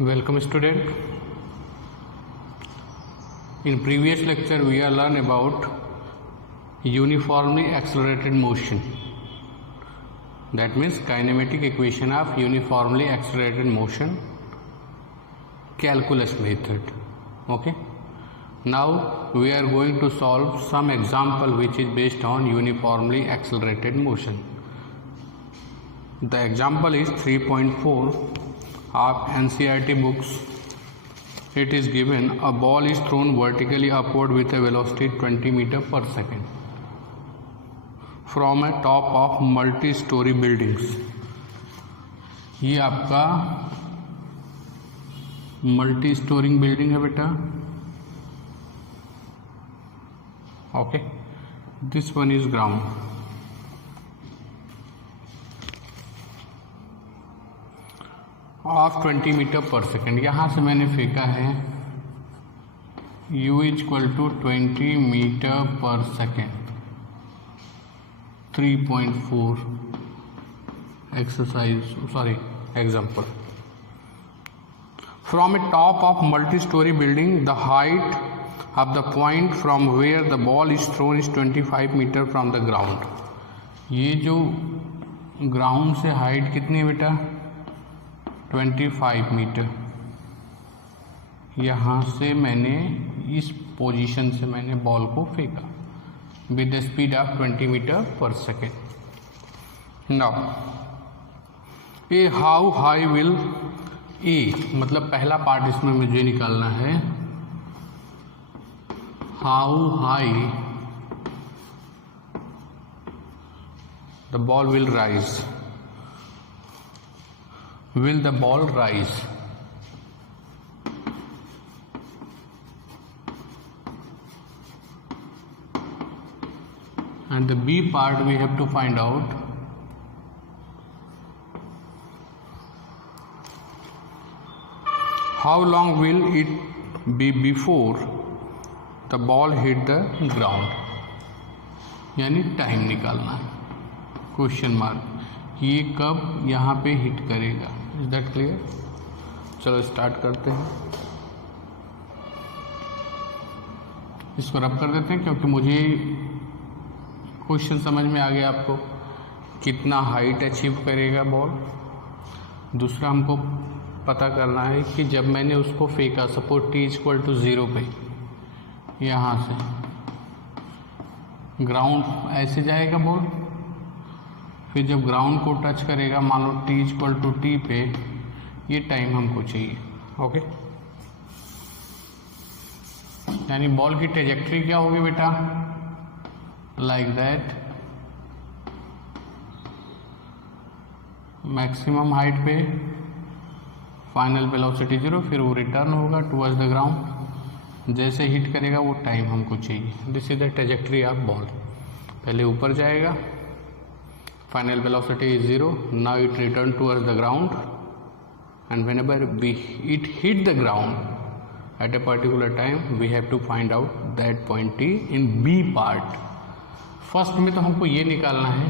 Welcome student. In previous lecture we are learn about uniformly accelerated motion. That means kinematic equation of uniformly accelerated motion calculus method. Okay. Now we are going to solve some example which is based on uniformly accelerated motion. The example is 3.4 of NCERT books. It is given a ball is thrown vertically upward with a velocity 20 meter per second from a top of multi-story buildings. ये आपका multi storing building है बेटा. Okay, this one is ground. Of 20 metre per second. यहाँ से मैंने फेंका है u equal to 20 metre per second. 3.4 example. From a top of multi storey building the height of the point from where the ball is thrown is 25 metre from the ground. ये जो ground से height कितनी है बेटा? 25 metre. यहाँ से मैंने इस पोजीशन से मैंने बॉल को फेंका with the speed of 20 metre per second. Now a how high will a, मतलब पहला पार्ट इसमें मुझे निकालना है. How high the ball will rise. Will the ball rise? And the B part we have to find out. How long will it be before the ball hit the ground? यानी time निकालना है. Question mark. ये कब यहाँ पे hit करेगा? Is that clear? चलो start करते हैं. इसको रब कर देते हैं क्योंकि मुझे क्वेश्चन समझ में आ गया आपको. कितना हाइट अचीव करेगा बॉल. दूसरा हमको पता करना है कि जब मैंने उसको फेंका, सपोज t इक्वल टू 0 पे, यहाँ से ग्राउंड ऐसे जाएगा बॉल. फिर जब ग्राउंड को टच करेगा, मान लो t इक्वल टू t पे, ये टाइम हमको चाहिए. ओके, यानी बॉल की ट्रेजेक्ट्री क्या होगी बेटा? Like that. मैक्सिमम हाइट पे फाइनल वेलोसिटी 0, फिर वो रिटर्न होगा टुवर्ड्स द ग्राउंड. जैसे हिट करेगा वो टाइम हमको चाहिए. This is the trajectory of ball. पहले ऊपर जाएगा, final velocity is 0. Now it return towards the ground, and whenever it hit the ground at a particular time, we have to find out that point t in B part. First में तो हमको ये निकालना है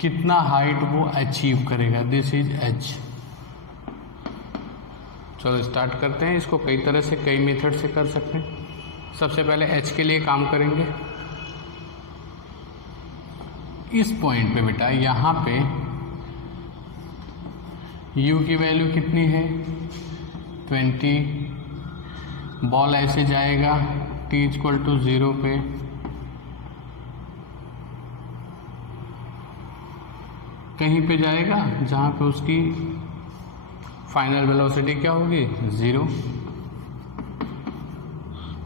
कितना height वो achieve करेगा. This is h. चलो स्टार्ट करते हैं. इसको कई तरह से, कई मेथड से कर सकते हैं. सबसे पहले h के लिए काम करेंगे. इस पॉइंट पे बेटा, यहाँ पे u की वैल्यू कितनी है? 20. बॉल ऐसे जाएगा t इक्वल टू 0 पे, कहीं पे जाएगा जहाँ पे उसकी फाइनल वेलोसिटी क्या होगी? 0.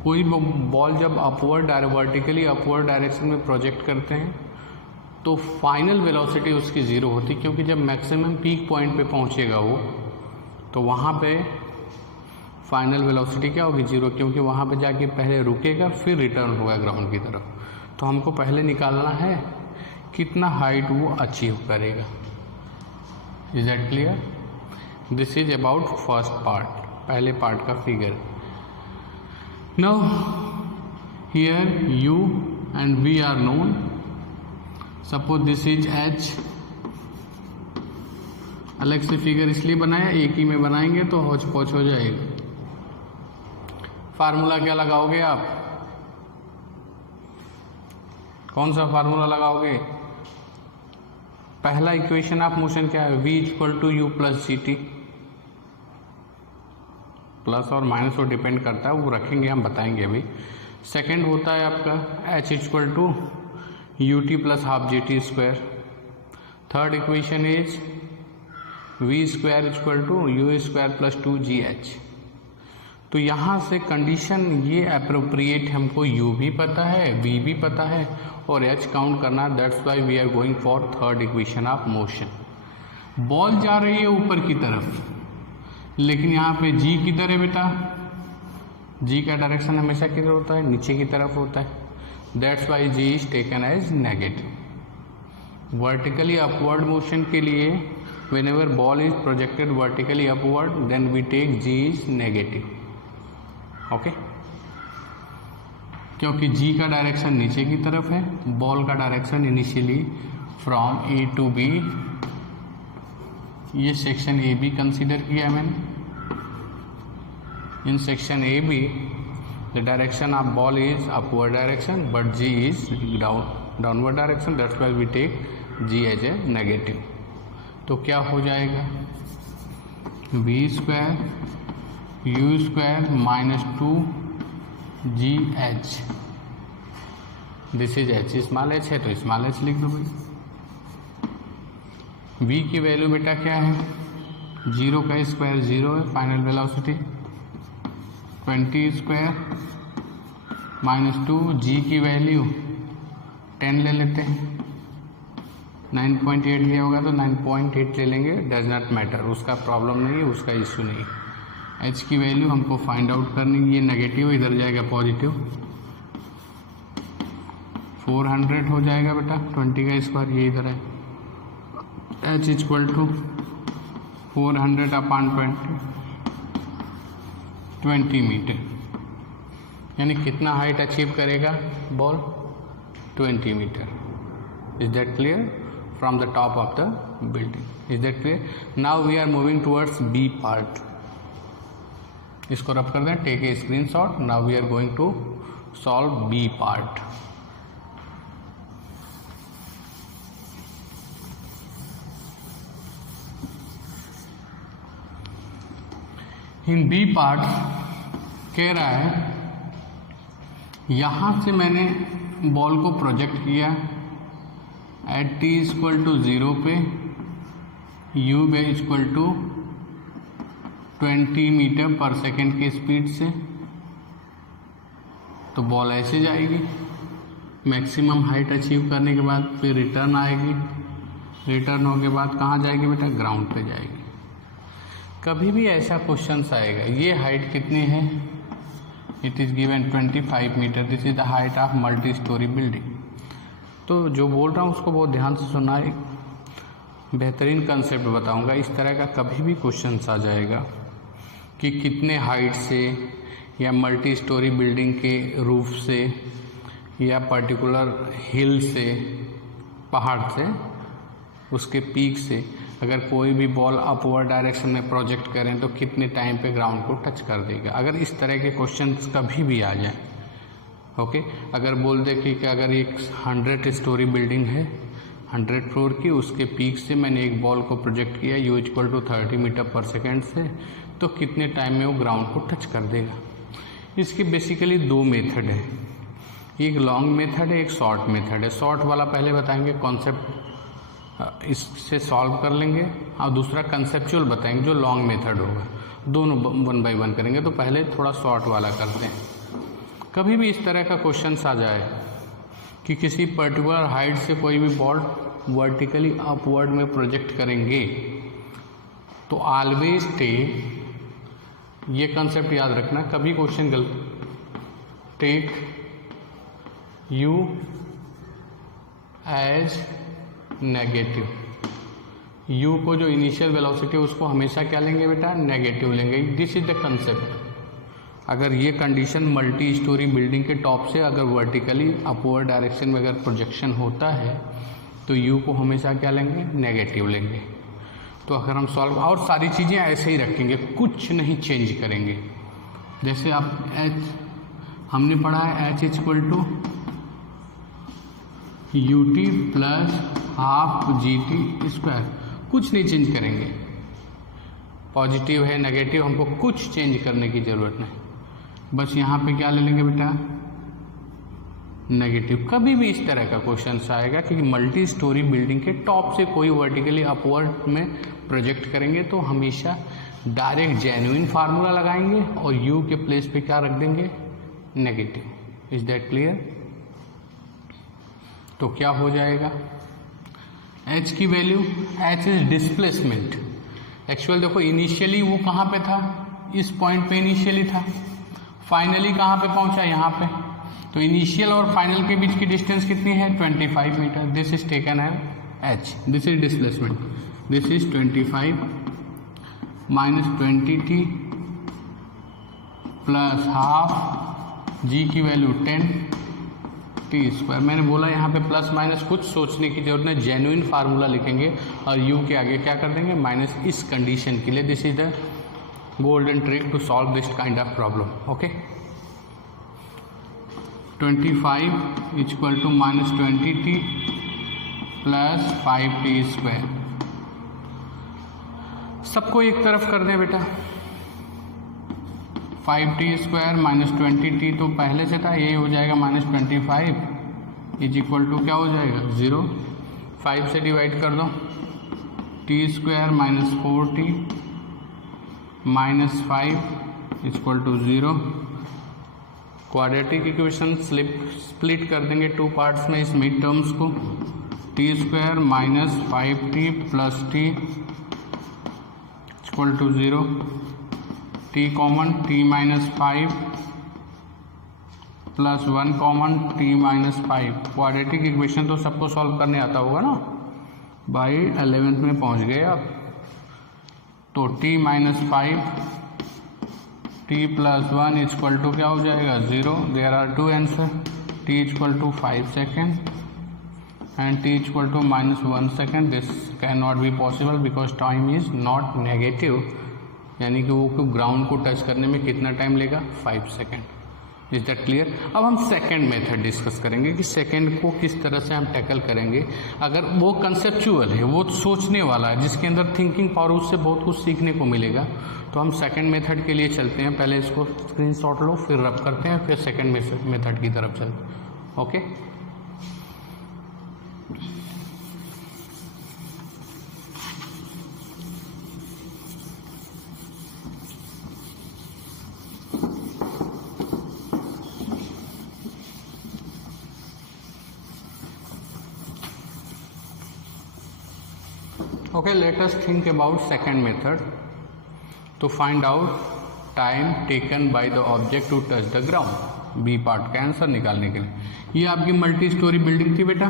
कोई बॉल जब अपवर्ड वर्टिकली अपवर्ड डायरेक्शन में प्रोजेक्ट करते हैं तो फाइनल वेलोसिटी उसकी 0 होती, क्योंकि जब मैक्सिमम पीक पॉइंट पे पहुंचेगा वो, तो वहाँ पे फाइनल वेलोसिटी क्या होगी? 0, क्योंकि वहाँ पे जाके पहले रुकेगा फिर रिटर्न होगा ग्राउंड की तरफ. तो हमको पहले निकालना है कितना हाइट वो अचीव करेगा. Is that clear? This is about first part, पहले पार्ट का figure. Now here u and v are known. Suppose this is h अलग से फिगर इसलिए बनाया, एक ही में बनाएंगे तो हौच पौच हो जाएगा। फार्मूला क्या लगाओगे आप, कौन सा फार्मूला लगाओगे? पहला इक्वेशन ऑफ मोशन क्या है, v equal to u plus g t. Plus और माइनस वो डिपेंड करता है, वो रखेंगे, हम बताएंगे अभी। सेकंड होता है आपका h equal to u t plus half g t square. Third equation is v square equal to u square plus 2gh। तो यहाँ से कंडीशन ये अप्रोप्रिएट, हमको u भी पता है, v भी पता है और h काउंट करना, that's why we are going for third equation of motion. Ball जा रही है ऊपर की तरफ, लेकिन यहाँ पे g किधर है बेटा, g का डायरेक्शन हमेशा किधर होता है, नीचे की तरफ होता है, that's why g is taken as negative. Vertically upward motion के लिए whenever ball is projected vertically upward then we take g is negative, okay क्योंकि g का डायरेक्शन नीचे की तरफ है, बॉल का direction initially from A to B. ये सेक्शन ए बी कंसिडर किया मैंने। In section A B the direction of ball is upward direction but g is downward direction, that's why we take g as a negative. तो क्या हो जाएगा, v square u square minus 2gh, this is h, small h है तो small h लिख दो भाई। v की वैल्यू बेटा क्या है, 0 का स्क्वायर 0 है, final velocity 20 square minus 2, g की वैल्यू 10 ले लेते हैं, 9.8 लिया होगा तो 9.8 ले लेंगे, डज नॉट मैटर, उसका प्रॉब्लम नहीं है, उसका इशू नहीं है। h की वैल्यू हमको फाइंड आउट करनी है, ये नेगेटिव इधर जाएगा पॉजिटिव, 400 हो जाएगा बेटा, 20 का स्क्वायर ये इधर है, h equal to 400 upon 20 metre, यानी कितना हाइट अचीव करेगा ball, 20 metre. Is that clear? From the top of the building, is that clear? Now we are moving towards B part. इसको रब कर दें, take a screenshot. Now we are going to solve B part. In B part कह रहा है, यहां से मैंने बॉल को प्रोजेक्ट किया एट t इक्वल टू 0 पे, u बे equal to 20 metre per second की स्पीड से, तो बॉल ऐसे जाएगी, मैक्सिमम हाइट अचीव करने के बाद फिर रिटर्न आएगी, रिटर्न होने के बाद कहाँ जाएगी बेटा, ग्राउंड पे जाएगी। कभी भी ऐसा क्वेश्चन आएगा, ये हाइट कितनी है, it is given 25 metre, this is the height of multi storey building. तो जो बोल रहा हूँ उसको बहुत ध्यान से सुनना, एक बेहतरीन कंसेप्ट बताऊंगा। इस तरह का कभी भी क्वेश्चन आ जाएगा कि कितने हाइट से या मल्टी स्टोरी बिल्डिंग के रूफ से या पर्टिकुलर हिल से, पहाड़ से, उसके पीक से अगर कोई भी बॉल अपवर्ड डायरेक्शन में प्रोजेक्ट करें तो कितने टाइम पे ग्राउंड को टच कर देगा। अगर इस तरह के क्वेश्चन कभी भी आ जाए, ओके अगर बोल दे कि अगर एक 100 स्टोरी बिल्डिंग है 100 फ्लोर की, उसके पीक से मैंने एक बॉल को प्रोजेक्ट किया u equal to 30 metre per second से, तो कितने टाइम में वो ग्राउंड को टच कर देगा। इसके बेसिकली दो मेथड है, एक लॉन्ग मेथड है, एक शॉर्ट मेथड है। शॉर्ट वाला पहले बताएंगे, कॉन्सेप्ट इससे सॉल्व कर लेंगे, और दूसरा कंसेप्चुअल बताएंगे जो लॉन्ग मेथड होगा। दोनों 1 बाय 1 करेंगे। तो पहले थोड़ा शॉर्ट वाला करते हैं। कभी भी इस तरह का क्वेश्चन आ जाए कि किसी पर्टिकुलर हाइट से कोई भी बॉल वर्टिकली अपवर्ड में प्रोजेक्ट करेंगे, तो ऑलवेज ये कंसेप्ट याद रखना, कभी क्वेश्चन गलत, take u as negative. U को जो इनिशियल वेलोसिटी है उसको हमेशा क्या लेंगे बेटा, नेगेटिव लेंगे। This is the concept. अगर ये कंडीशन मल्टी स्टोरी बिल्डिंग के टॉप से अगर वर्टिकली अपवर्ड डायरेक्शन में अगर प्रोजेक्शन होता है तो यू को हमेशा क्या लेंगे, नेगेटिव लेंगे। तो अगर हम सॉल्व और सारी चीज़ें ऐसे ही रखेंगे, कुछ नहीं चेंज करेंगे। जैसे आप h हमने पढ़ा है h इक्वल टू ut प्लस हाफ gt स्क्वायर, कुछ नहीं चेंज करेंगे। पॉजिटिव है नेगेटिव, हमको कुछ चेंज करने की ज़रूरत नहीं। बस यहाँ पे क्या ले लेंगे बेटा, नेगेटिव। कभी भी इस तरह का क्वेश्चन आएगा कि मल्टी स्टोरी बिल्डिंग के टॉप से कोई वर्टिकली अपवर्ड में प्रोजेक्ट करेंगे तो हमेशा डायरेक्ट जेन्युइन फार्मूला लगाएंगे और u के प्लेस पे क्या रख देंगे, नेगेटिव। Is that clear? तो क्या हो जाएगा, h की value, h is displacement. Actual देखो इनिशियली वो कहाँ पे था, इस पॉइंट पे इनिशियली था, फाइनली कहाँ पे पहुंचा, यहाँ पे। तो इनिशियल और फाइनल के बीच की डिस्टेंस कितनी है, 25 मीटर। दिस इज टेकन है h, this is displacement, this is 25 minus 20t plus half, g की वैल्यू 10t स्क्वायर। मैंने बोला यहाँ पे प्लस माइनस कुछ सोचने की जरूरत नहीं, जेन्युइन फार्मूला लिखेंगे और u के आगे क्या कर देंगे, माइनस। इस कंडीशन के लिए this is the golden trick to solve this kind of problem. Okay, 25 equal to minus 20t plus 5t square. सबको एक तरफ कर दें बेटा, 5t स्क्वायर माइनस 20t तो पहले से था, ये हो जाएगा माइनस 25 इज इक्वल टू क्या हो जाएगा, 0। 5 से डिवाइड कर दो, t square minus 4t minus 5 equal to 0। Quadratic equation split कर देंगे टू पार्ट्स में इस मिड टर्म्स को, t square minus 5t plus t equal to 0, t common, t minus 5 plus 1 common, t minus 5। Quadratic equation तो सबको solve करने आता होगा ना, भाई 11th में पहुंच गए आप। तो t minus 5 t plus 1 equal to क्या हो जाएगा, 0। There are two answer, t equal to 5 second and t equal to minus 1 second. This cannot be possible because time is not negative, यानी कि वो ग्राउंड को टच करने में कितना टाइम लेगा, 5 सेकेंड। Is that clear? अब हम सेकेंड मेथड डिस्कस करेंगे कि सेकेंड को किस तरह से हम टैकल करेंगे। अगर वो कंसेप्चुअल है, वो सोचने वाला है, जिसके अंदर थिंकिंग पावर, उससे बहुत कुछ सीखने को मिलेगा। तो हम सेकेंड मेथड के लिए चलते हैं। पहले इसको स्क्रीनशॉट लो, फिर रब करते हैं, फिर सेकेंड मेथड की तरफ चलते हैं। Okay, Okay, let us think about second method to find out time taken by the object to touch the ground. B part का आंसर निकालने के लिए। ये आपकी मल्टी स्टोरी बिल्डिंग थी बेटा,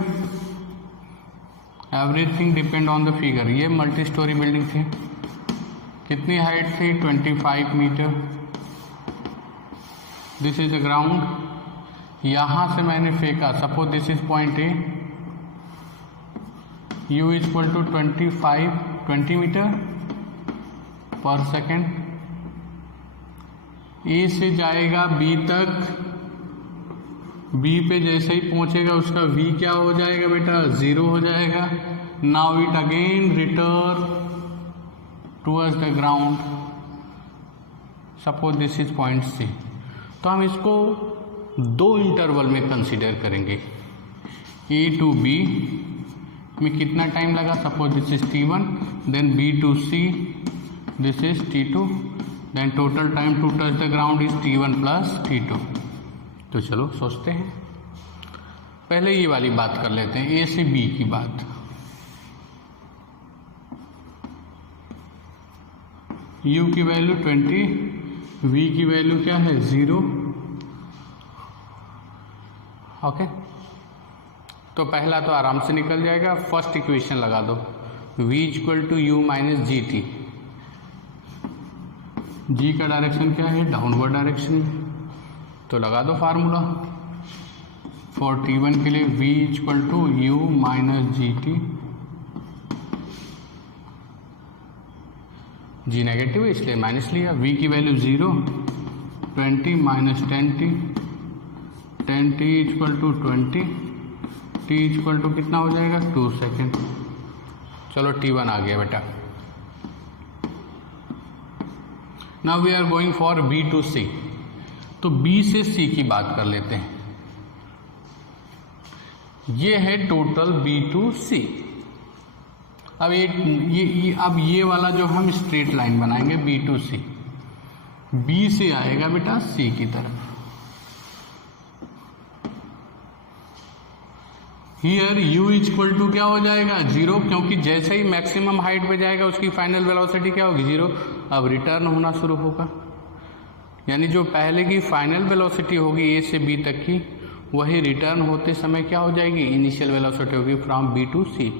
everything depend on the figure. ये multi storey building थी, कितनी हाइट थी, 25 metre. This is the ground. यहाँ से मैंने फेंका, suppose this is point A, u equal to 20 metre per second. A से जाएगा बी तक, बी पे जैसे ही पहुंचेगा उसका v क्या हो जाएगा बेटा, 0 हो जाएगा। Now it again return towards the ground, suppose this is point C. तो हम इसको दो इंटरवल में कंसीडर करेंगे। ए टू बी में कितना टाइम लगा, suppose this is t1, then b to c, this is t2, then total time to touch the ground is t1 plus t2। तो चलो सोचते हैं, पहले ये वाली बात कर लेते हैं, a से b की बात। u की वैल्यू 20, v की वैल्यू क्या है, 0। ओके, तो पहला तो आराम से निकल जाएगा। फर्स्ट इक्वेशन लगा दो, v equal to u minus g t. जी का डायरेक्शन क्या है, डाउनवर्ड डायरेक्शन में, तो लगा दो फार्मूला। फॉर t1 के लिए v equal to u minus g t g negative है इसलिए माइनस लिया। v की value 0, 20 minus 10t, 10t equal to 20, t equal to कितना हो जाएगा 2 सेकेंड। चलो t1 आ गया बेटा। Now we are going for b to c। तो b से c की बात कर लेते हैं। ये है टोटल b टू c। अब अब ये वाला जो हम स्ट्रेट लाइन बनाएंगे b टू c, b से आएगा बेटा c की तरफ। हियर u इक्वल टू क्या हो जाएगा 0, क्योंकि जैसे ही मैक्सिमम हाइट पे जाएगा उसकी फाइनल वेलोसिटी क्या होगी 0। अब रिटर्न होना शुरू होगा, यानी जो पहले की फाइनल वेलोसिटी होगी a से b तक की, वही रिटर्न होते समय क्या हो जाएगी इनिशियल वेलोसिटी होगी from b to c।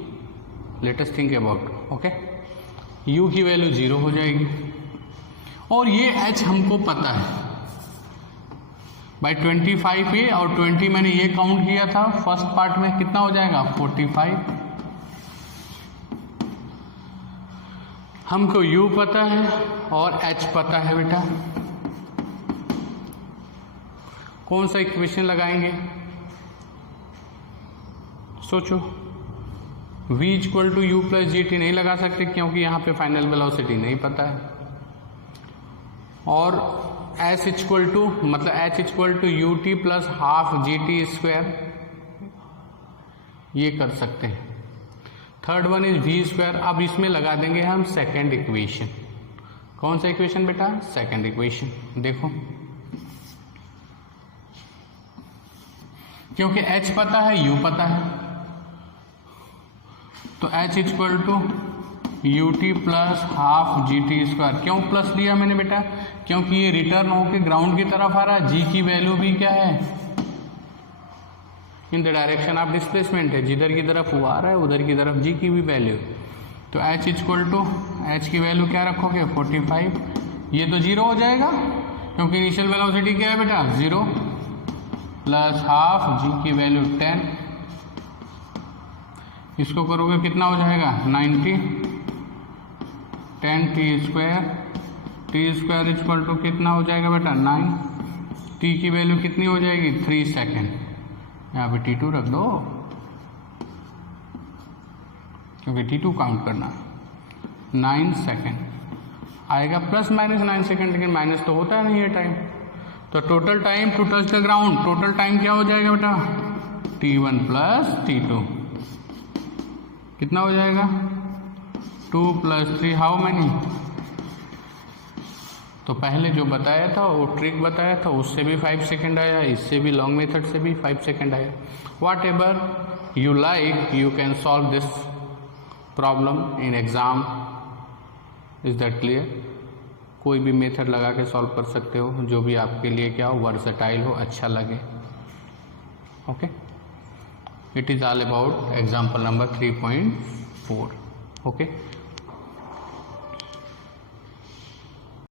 Let us think about, okay. u की वैल्यू 0 हो जाएगी और ये h हमको पता है बाई 25 ये और 20 मैंने ये काउंट किया था फर्स्ट पार्ट में, कितना हो जाएगा 45। हमको u पता है और h पता है बेटा। कौन सा इक्वेशन लगाएंगे सोचो। v equal to u plus g t नहीं लगा सकते क्योंकि यहाँ पे फाइनल वेलोसिटी नहीं पता है, और s इक्वल टू मतलब h equal to u t plus half g t square, ये कर सकते हैं। Third one is v square. अब इसमें लगा देंगे हम सेकेंड इक्वेशन। कौन सा इक्वेशन बेटा सेकेंड इक्वेशन। देखो क्योंकि h पता है u पता है, तो h equal to u t plus half g t square. क्यों प्लस लिया मैंने बेटा, क्योंकि ये रिटर्न होके ग्राउंड की तरफ आ रहा है। g की वैल्यू भी क्या है in the direction of displacement है, जिधर की तरफ वो आ रहा है उधर की तरफ g की भी वैल्यू। तो h इक्वल टू h की वैल्यू क्या रखोगे 45। ये तो 0 हो जाएगा क्योंकि इनिशियल वेलोसिटी क्या है बेटा 0 प्लस हाफ g की वैल्यू 10। इसको करोगे कितना हो जाएगा 90, 10 टी स्क्वायर इक्वल टू कितना हो जाएगा बेटा 9। t की वैल्यू कितनी हो जाएगी 3 सेकेंड। यहाँ पे t2 रख दो क्योंकि t2 काउंट करना है। 9 सेकेंड आएगा प्लस माइनस 9 सेकेंड, लेकिन माइनस तो होता है नहीं ये टाइम। तो total time to touch the ground, total time क्या हो जाएगा बेटा t1 प्लस t2 कितना हो जाएगा 2 प्लस 3 हाउ मैनी। तो पहले जो बताया था वो ट्रिक बताया था उससे भी 5 सेकेंड आया, इससे भी लॉन्ग मेथड से भी 5 सेकेंड आया। Whatever you like you can solve this problem in exam. Is that clear. कोई भी मेथड लगा के सॉल्व कर सकते हो जो भी आपके लिए क्या हो वर्सेटाइल हो, अच्छा लगे। Okay, it is all about example number 3.4। Okay.